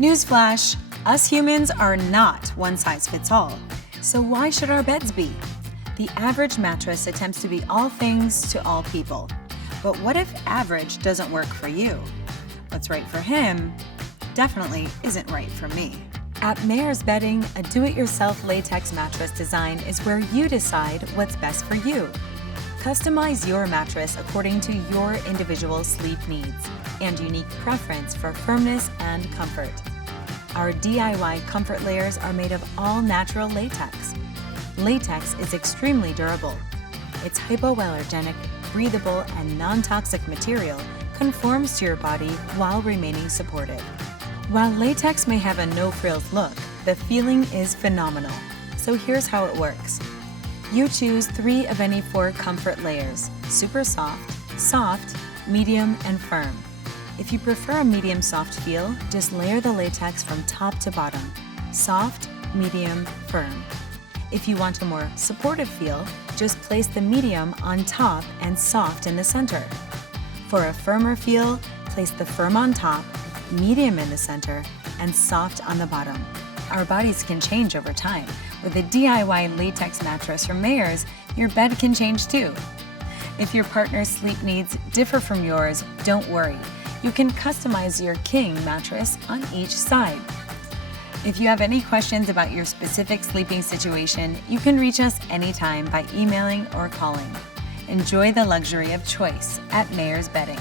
Newsflash, us humans are not one size fits all. So why should our beds be? The average mattress attempts to be all things to all people. But what if average doesn't work for you? What's right for him definitely isn't right for me. At Mayer's Bedding, a do-it-yourself latex mattress design is where you decide what's best for you. Customize your mattress according to your individual sleep needs and unique preference for firmness and comfort. Our DIY comfort layers are made of all natural latex. Latex is extremely durable. Its hypoallergenic, breathable, and non-toxic material conforms to your body while remaining supportive. While latex may have a no-frills look, the feeling is phenomenal. So here's how it works. You choose 3 of any 4 comfort layers: super soft, medium, and firm. If you prefer a medium soft feel, just layer the latex from top to bottom: soft, medium, firm. If you want a more supportive feel, just place the medium on top and soft in the center. For a firmer feel, place the firm on top, medium in the center, and soft on the bottom. Our bodies can change over time. With a DIY latex mattress from Mayer's, your bed can change too. If your partner's sleep needs differ from yours, don't worry. You can customize your king mattress on each side. If you have any questions about your specific sleeping situation, you can reach us anytime by emailing or calling. Enjoy the luxury of choice at Mayer's Bedding.